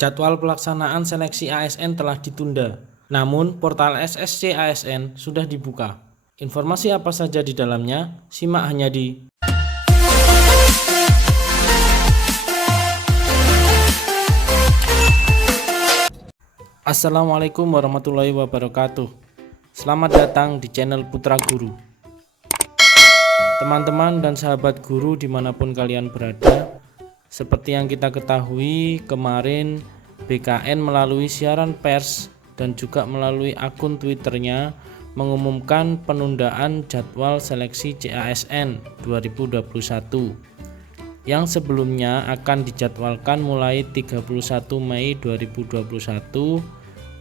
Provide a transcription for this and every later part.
Jadwal pelaksanaan seleksi ASN telah ditunda, namun portal SSC ASN sudah dibuka. Informasi apa saja di dalamnya? Simak hanya di Assalamualaikum warahmatullahi wabarakatuh. Selamat datang di channel Putra Guru. Teman-teman dan sahabat guru dimanapun kalian berada, seperti yang kita ketahui, kemarin BKN melalui siaran pers dan juga melalui akun Twitternya mengumumkan penundaan jadwal seleksi CASN 2021 yang sebelumnya akan dijadwalkan mulai 31 Mei 2021,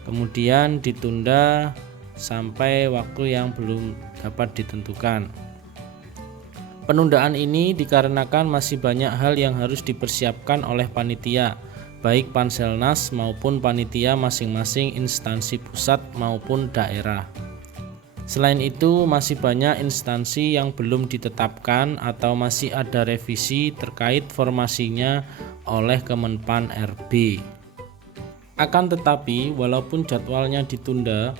kemudian ditunda sampai waktu yang belum dapat ditentukan. Penundaan ini dikarenakan masih banyak hal yang harus dipersiapkan oleh panitia, baik Panselnas maupun panitia masing-masing instansi pusat maupun daerah. Selain itu, masih banyak instansi yang belum ditetapkan atau masih ada revisi terkait formasinya oleh Kemenpan RB. Akan tetapi, walaupun jadwalnya ditunda,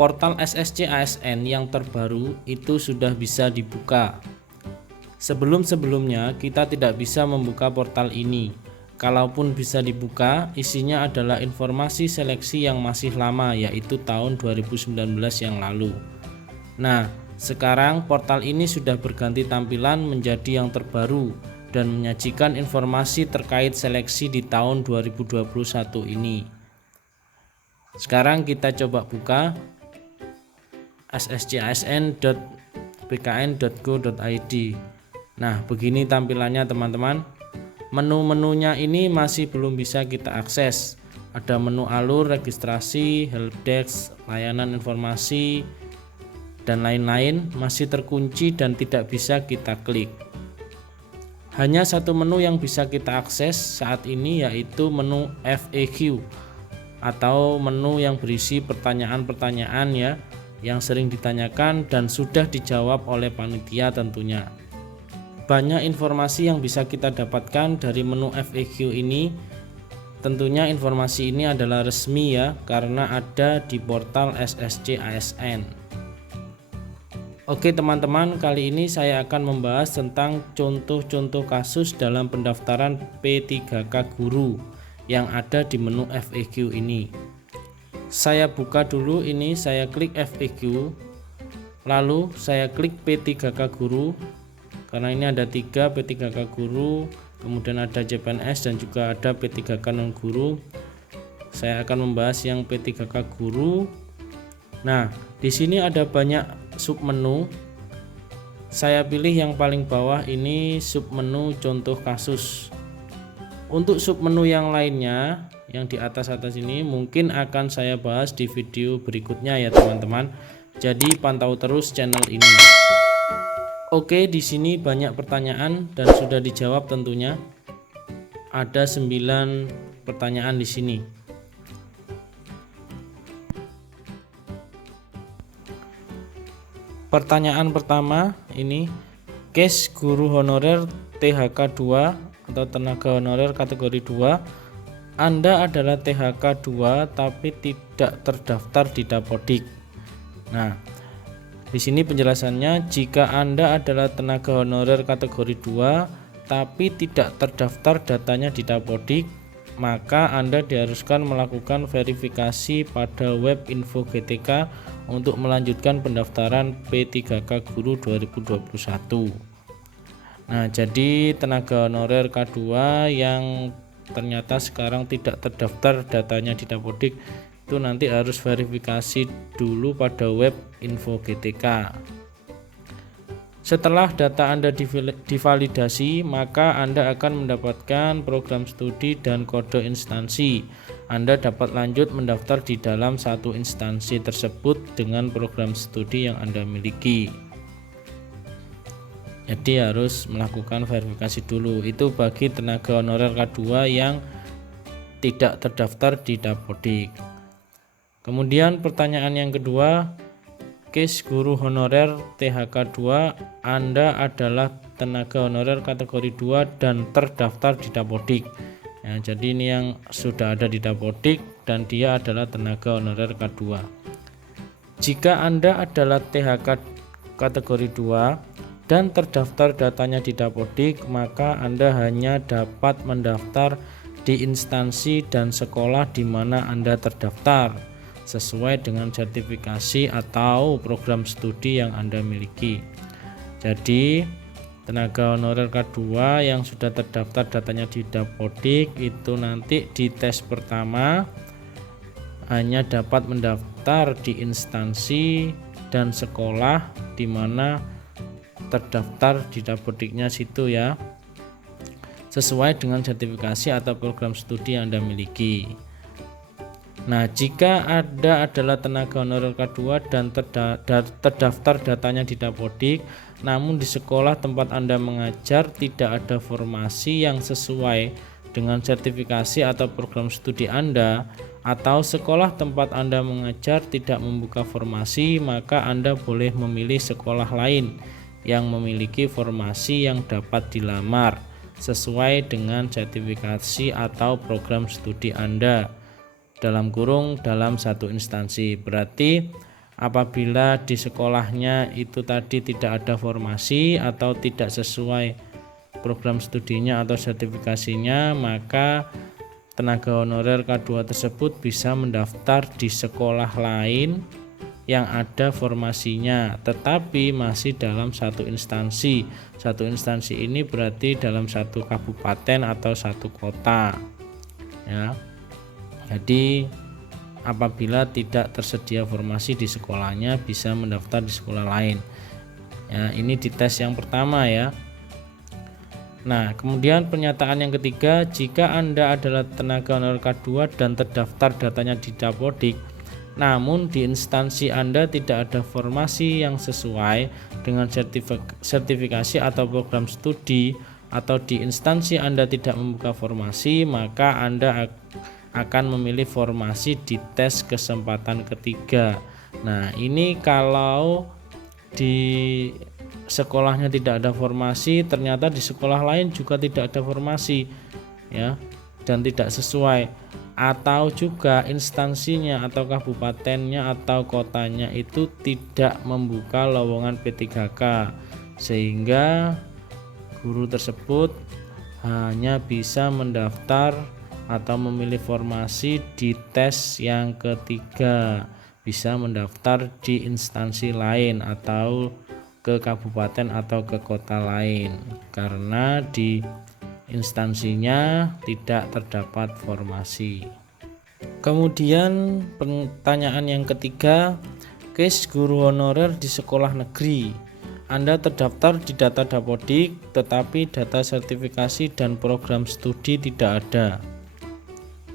portal SSC ASN yang terbaru itu sudah bisa dibuka. Sebelum-sebelumnya kita tidak bisa membuka portal ini. Kalaupun bisa dibuka, isinya adalah informasi seleksi yang masih lama, yaitu tahun 2019 yang lalu. Nah, sekarang portal ini sudah berganti tampilan menjadi yang terbaru dan menyajikan informasi terkait seleksi di tahun 2021 ini. Sekarang kita coba buka sscsn.bkn.go.id. Nah, begini tampilannya teman-teman. Menu-menunya ini masih belum bisa kita akses. Ada menu alur, registrasi, helpdesk, layanan informasi, dan lain-lain masih terkunci dan tidak bisa kita klik. Hanya satu menu yang bisa kita akses saat ini, yaitu menu FAQ atau menu yang berisi pertanyaan-pertanyaan yang sering ditanyakan dan sudah dijawab oleh panitia tentunya. Banyak informasi yang bisa kita dapatkan dari menu FAQ ini. Tentunya informasi ini adalah resmi karena ada di portal SSC ASN. Oke teman-teman, kali ini saya akan membahas tentang contoh-contoh kasus dalam pendaftaran P3K Guru yang ada di menu FAQ ini. Saya buka dulu ini, saya klik FAQ, lalu saya klik P3K Guru. Karena ini ada 3 P3K Guru, kemudian ada CPNS dan juga ada P3K non guru. Saya akan membahas yang P3K Guru. Nah, di sini ada banyak submenu. Saya pilih yang paling bawah ini, submenu contoh kasus. Untuk submenu yang lainnya yang di atas-atas ini mungkin akan saya bahas di video berikutnya ya teman-teman. Jadi pantau terus channel ini. Oke, di sini banyak pertanyaan dan sudah dijawab tentunya. Ada 9 pertanyaan di sini. Pertanyaan pertama ini, case guru honorer THK 2 atau tenaga honorer kategori 2. Anda adalah THK 2 tapi tidak terdaftar di Dapodik. Nah, di sini penjelasannya, jika Anda adalah tenaga honorer kategori 2 tapi tidak terdaftar datanya di Dapodik, maka Anda diharuskan melakukan verifikasi pada web info GTK untuk melanjutkan pendaftaran P3K Guru 2021. Nah, jadi tenaga honorer K2 yang ternyata sekarang tidak terdaftar datanya di Dapodik itu nanti harus verifikasi dulu pada web info GTK. Setelah data Anda divalidasi, maka Anda akan mendapatkan program studi dan kode instansi. Anda dapat lanjut mendaftar di dalam satu instansi tersebut dengan program studi yang Anda miliki. Jadi harus melakukan verifikasi dulu. Itu bagi tenaga honorer K2 yang tidak terdaftar di Dapodik. Kemudian pertanyaan yang kedua, case guru honorer THK 2, Anda adalah tenaga honorer kategori 2 dan terdaftar di Dapodik. Ya, jadi ini yang sudah ada di Dapodik dan dia adalah tenaga honorer K2. Jika Anda adalah THK kategori 2 dan terdaftar datanya di Dapodik, maka Anda hanya dapat mendaftar di instansi dan sekolah di mana Anda terdaftar sesuai dengan sertifikasi atau program studi yang Anda miliki. Jadi tenaga honorer K2 yang sudah terdaftar datanya di Dapodik itu nanti di tes pertama hanya dapat mendaftar di instansi dan sekolah di mana terdaftar di Dapodiknya situ ya, sesuai dengan sertifikasi atau program studi yang Anda miliki. Nah, jika Anda adalah tenaga honorer K2 dan terdaftar datanya di Dapodik, namun di sekolah tempat Anda mengajar tidak ada formasi yang sesuai dengan sertifikasi atau program studi Anda, atau sekolah tempat Anda mengajar tidak membuka formasi, maka Anda boleh memilih sekolah lain yang memiliki formasi yang dapat dilamar sesuai dengan sertifikasi atau program studi Anda, dalam kurung dalam satu instansi. Berarti apabila di sekolahnya itu tadi tidak ada formasi atau tidak sesuai program studinya atau sertifikasinya, maka tenaga honorer K2 tersebut bisa mendaftar di sekolah lain yang ada formasinya, tetapi masih dalam satu instansi. Satu instansi ini berarti dalam satu kabupaten atau satu kota ya. Jadi apabila tidak tersedia formasi di sekolahnya, bisa mendaftar di sekolah lain ya. Ini di tes yang pertama ya. Nah, kemudian pernyataan yang ketiga, jika Anda adalah tenaga honorer K2 dan terdaftar datanya di Dapodik, namun di instansi Anda tidak ada formasi yang sesuai dengan sertifikasi atau program studi, atau di instansi Anda tidak membuka formasi, maka Anda akan memilih formasi di tes kesempatan ketiga. Nah, ini kalau di sekolahnya tidak ada formasi, ternyata di sekolah lain juga tidak ada formasi ya, dan tidak sesuai, atau juga instansinya atau kabupatennya atau kotanya itu tidak membuka lowongan P3K, sehingga guru tersebut hanya bisa mendaftar atau memilih formasi di tes yang ketiga, bisa mendaftar di instansi lain atau ke kabupaten atau ke kota lain, karena di instansinya tidak terdapat formasi. Kemudian pertanyaan yang ketiga, case guru honorer di sekolah negeri. Anda terdaftar di data Dapodik, tetapi data sertifikasi dan program studi tidak ada.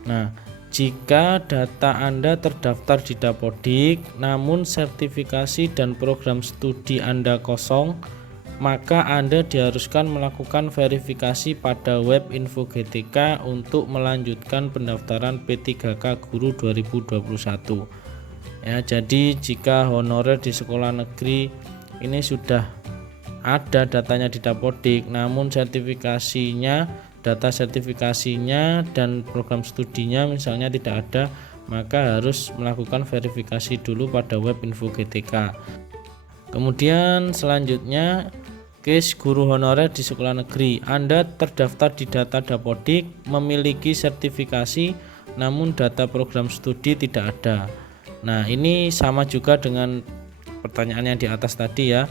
Nah, jika data Anda terdaftar di Dapodik namun sertifikasi dan program studi Anda kosong, maka Anda diharuskan melakukan verifikasi pada web Info GTK untuk melanjutkan pendaftaran P3K Guru 2021. Ya, jadi jika honorer di sekolah negeri ini sudah ada datanya di Dapodik, namun data sertifikasinya dan program studinya misalnya tidak ada, maka harus melakukan verifikasi dulu pada web Info GTK. Kemudian selanjutnya, case guru honorer di sekolah negeri. Anda terdaftar di data Dapodik, memiliki sertifikasi, namun data program studi tidak ada. Nah, ini sama juga dengan pertanyaan yang di atas tadi ya.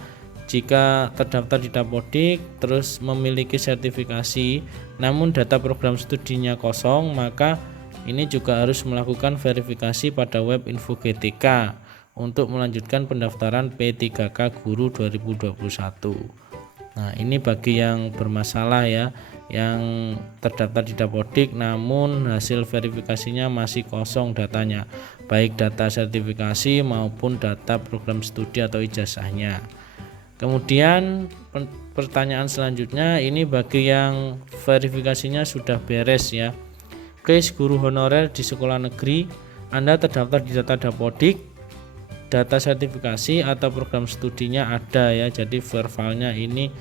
Jika terdaftar di Dapodik terus memiliki sertifikasi namun data program studinya kosong, maka ini juga harus melakukan verifikasi pada web Info GTK untuk melanjutkan pendaftaran P3K Guru 2021. Nah, ini bagi yang bermasalah ya, yang terdaftar di Dapodik namun hasil verifikasinya masih kosong datanya, baik data sertifikasi maupun data program studi atau ijazahnya. Kemudian pertanyaan selanjutnya, ini bagi yang verifikasinya sudah beres ya. Case guru honorer di sekolah negeri, Anda terdaftar di data Dapodik, data sertifikasi atau program studinya ada ya, jadi verbalnya ini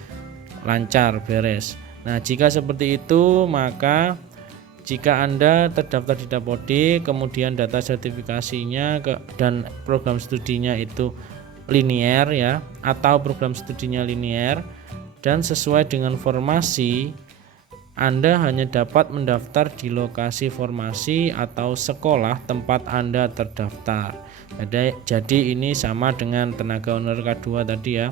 lancar beres. Nah, jika seperti itu maka Jika Anda terdaftar di Dapodik, kemudian data sertifikasinya dan program studinya itu linear ya, atau program studinya linear dan sesuai dengan formasi, Anda hanya dapat mendaftar di lokasi formasi atau sekolah tempat Anda terdaftar. Jadi ini sama dengan tenaga honorer K2 tadi ya.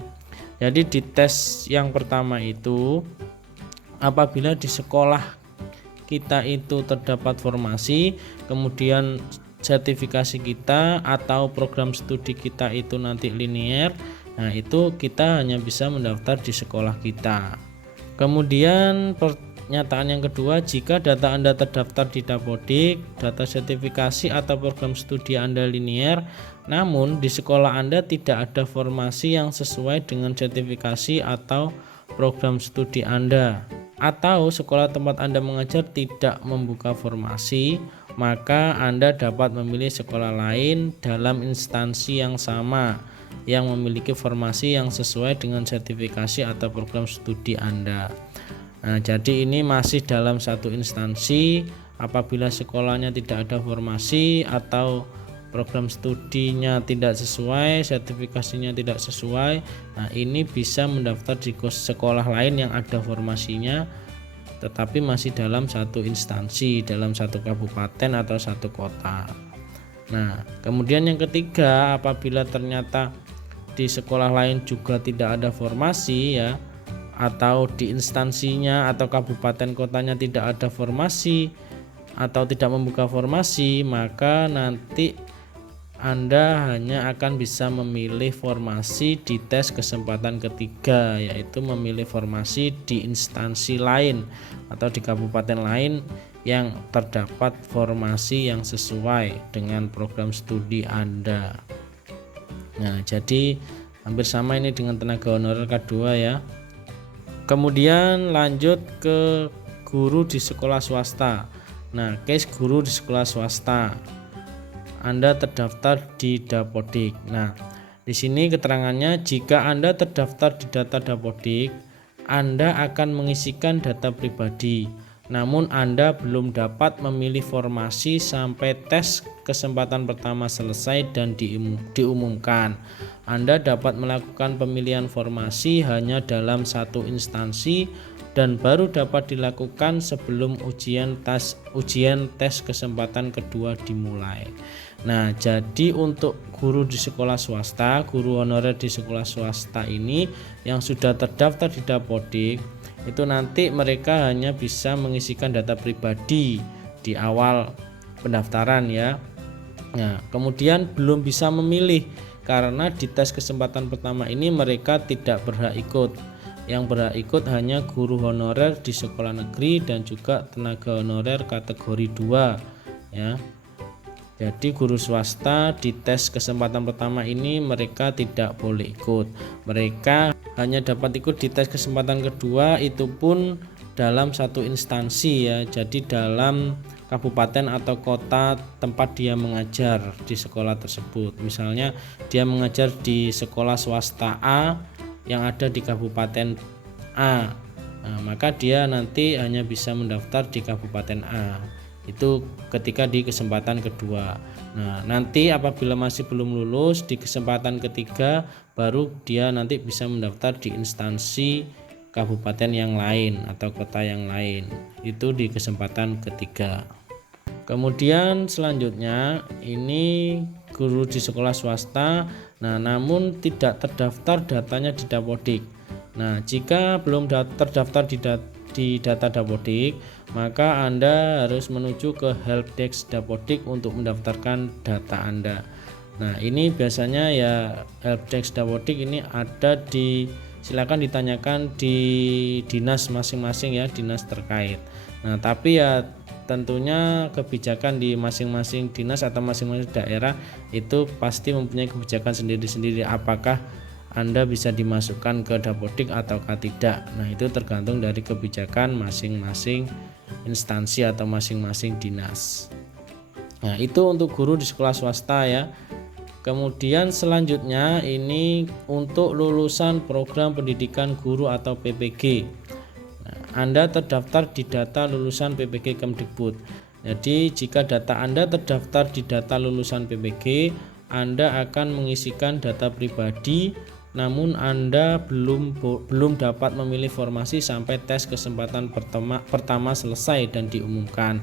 Jadi di tes yang pertama itu, apabila di sekolah kita itu terdapat formasi, kemudian sertifikasi kita atau program studi kita itu nanti linear, nah itu kita hanya bisa mendaftar di sekolah kita. Kemudian pernyataan yang kedua, jika data Anda terdaftar di Dapodik, data sertifikasi atau program studi Anda linear, namun di sekolah Anda tidak ada formasi yang sesuai dengan sertifikasi atau program studi Anda, atau sekolah tempat Anda mengajar tidak membuka formasi, maka Anda dapat memilih sekolah lain dalam instansi yang sama yang memiliki formasi yang sesuai dengan sertifikasi atau program studi Anda. Nah, jadi ini masih dalam satu instansi. Apabila sekolahnya tidak ada formasi atau program studinya tidak sesuai, sertifikasinya tidak sesuai, nah ini bisa mendaftar di sekolah lain yang ada formasinya, tetapi masih dalam satu instansi, dalam satu kabupaten atau satu kota. Nah, kemudian yang ketiga, apabila ternyata di sekolah lain juga tidak ada formasi ya, atau di instansinya atau kabupaten kotanya tidak ada formasi atau tidak membuka formasi, maka nanti Anda hanya akan bisa memilih formasi di tes kesempatan ketiga, yaitu memilih formasi di instansi lain atau di kabupaten lain yang terdapat formasi yang sesuai dengan program studi Anda. Nah, jadi hampir sama ini dengan tenaga honorer K2 ya. Kemudian lanjut ke guru di sekolah swasta. Nah, case guru di sekolah swasta, Anda terdaftar di Dapodik. Nah, di sini keterangannya, jika Anda terdaftar di data Dapodik, Anda akan mengisikan data pribadi. Namun Anda belum dapat memilih formasi sampai tes kesempatan pertama selesai dan diumumkan. Anda dapat melakukan pemilihan formasi hanya dalam satu instansi dan baru dapat dilakukan sebelum ujian tes kesempatan kedua dimulai. Nah, jadi untuk guru di sekolah swasta, guru honorer di sekolah swasta ini yang sudah terdaftar di Dapodik, itu nanti mereka hanya bisa mengisikan data pribadi di awal pendaftaran ya. Nah, kemudian belum bisa memilih karena di tes kesempatan pertama ini mereka tidak berhak ikut. Yang berhak ikut hanya guru honorer di sekolah negeri dan juga tenaga honorer kategori 2 ya. Jadi guru swasta di tes kesempatan pertama ini mereka tidak boleh ikut. Mereka hanya dapat ikut di tes kesempatan kedua, itu pun dalam satu instansi ya. Jadi dalam kabupaten atau kota tempat dia mengajar di sekolah tersebut. Misalnya dia mengajar di sekolah swasta A yang ada di kabupaten A. Nah, maka dia nanti hanya bisa mendaftar di kabupaten A. Itu ketika di kesempatan kedua. Nah, nanti apabila masih belum lulus di kesempatan ketiga, baru dia nanti bisa mendaftar di instansi kabupaten yang lain atau kota yang lain. Itu di kesempatan ketiga. Kemudian selanjutnya ini guru di sekolah swasta, nah namun tidak terdaftar datanya di Dapodik. Nah, jika belum terdaftar di data Dapodik, maka Anda harus menuju ke helpdesk Dapodik untuk mendaftarkan data Anda. Nah, ini biasanya ya helpdesk Dapodik ini ada silakan ditanyakan di dinas masing-masing ya, dinas terkait. Nah, tapi ya tentunya kebijakan di masing-masing dinas atau masing-masing daerah itu pasti mempunyai kebijakan sendiri-sendiri, apakah Anda bisa dimasukkan ke Dapodik ataukah tidak. Nah, itu tergantung dari kebijakan masing-masing instansi atau masing-masing dinas. Nah, itu untuk guru di sekolah swasta ya. Kemudian selanjutnya ini untuk lulusan program pendidikan guru atau PPG. Nah, Anda terdaftar di data lulusan PPG Kemdikbud. Jadi jika data Anda terdaftar di data lulusan PPG, Anda akan mengisikan data pribadi, namun Anda belum dapat memilih formasi sampai tes kesempatan pertama selesai dan diumumkan.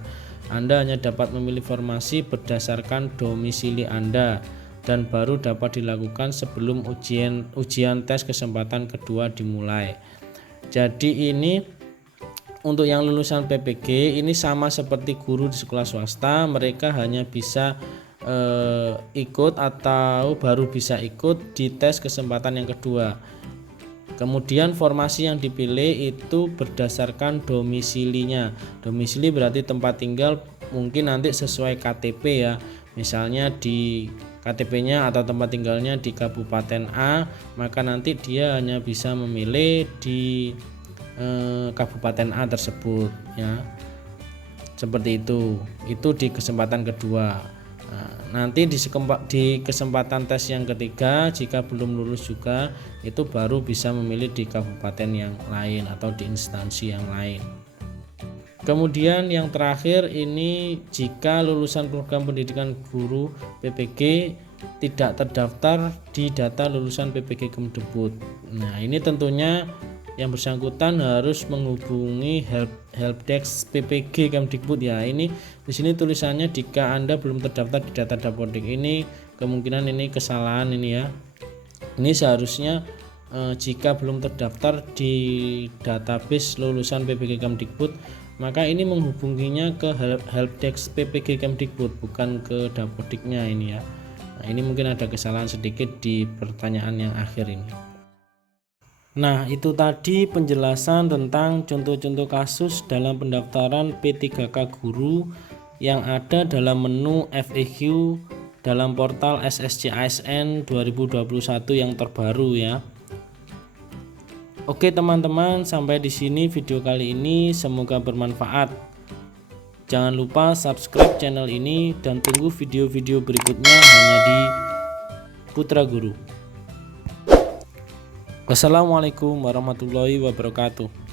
Anda hanya dapat memilih formasi berdasarkan domisili Anda dan baru dapat dilakukan sebelum ujian tes kesempatan kedua dimulai. Jadi ini untuk yang lulusan PPG ini sama seperti guru di sekolah swasta, mereka hanya bisa ikut atau baru bisa ikut di tes kesempatan yang kedua. Kemudian formasi yang dipilih itu berdasarkan domisilinya. Domisili berarti tempat tinggal, mungkin nanti sesuai KTP ya. Misalnya di KTP-nya atau tempat tinggalnya di Kabupaten A, maka nanti dia hanya bisa memilih di Kabupaten A tersebut ya. Seperti itu di kesempatan kedua. Nanti di kesempatan tes yang ketiga, jika belum lulus juga, itu baru bisa memilih di kabupaten yang lain atau di instansi yang lain. Kemudian yang terakhir ini, jika lulusan program pendidikan guru PPG tidak terdaftar di data lulusan PPG Kemdikbud. Nah, ini tentunya yang bersangkutan harus menghubungi helpdesk PPG Kemdikbud ya. Ini di sini tulisannya jika Anda belum terdaftar di data Dapodik, ini kemungkinan ini kesalahan ini ya. Ini seharusnya jika belum terdaftar di database lulusan PPG Kemdikbud, maka ini menghubunginya ke helpdesk PPG Kemdikbud, bukan ke Dapodiknya ini ya. Nah, ini mungkin ada kesalahan sedikit di pertanyaan yang akhir ini. Nah, itu tadi penjelasan tentang contoh-contoh kasus dalam pendaftaran P3K Guru yang ada dalam menu FAQ dalam portal SSC ASN 2021 yang terbaru ya. Oke teman-teman, sampai di sini video kali ini, semoga bermanfaat. Jangan lupa subscribe channel ini dan tunggu video-video berikutnya hanya di Putra Guru. Wassalamualaikum warahmatullahi wabarakatuh.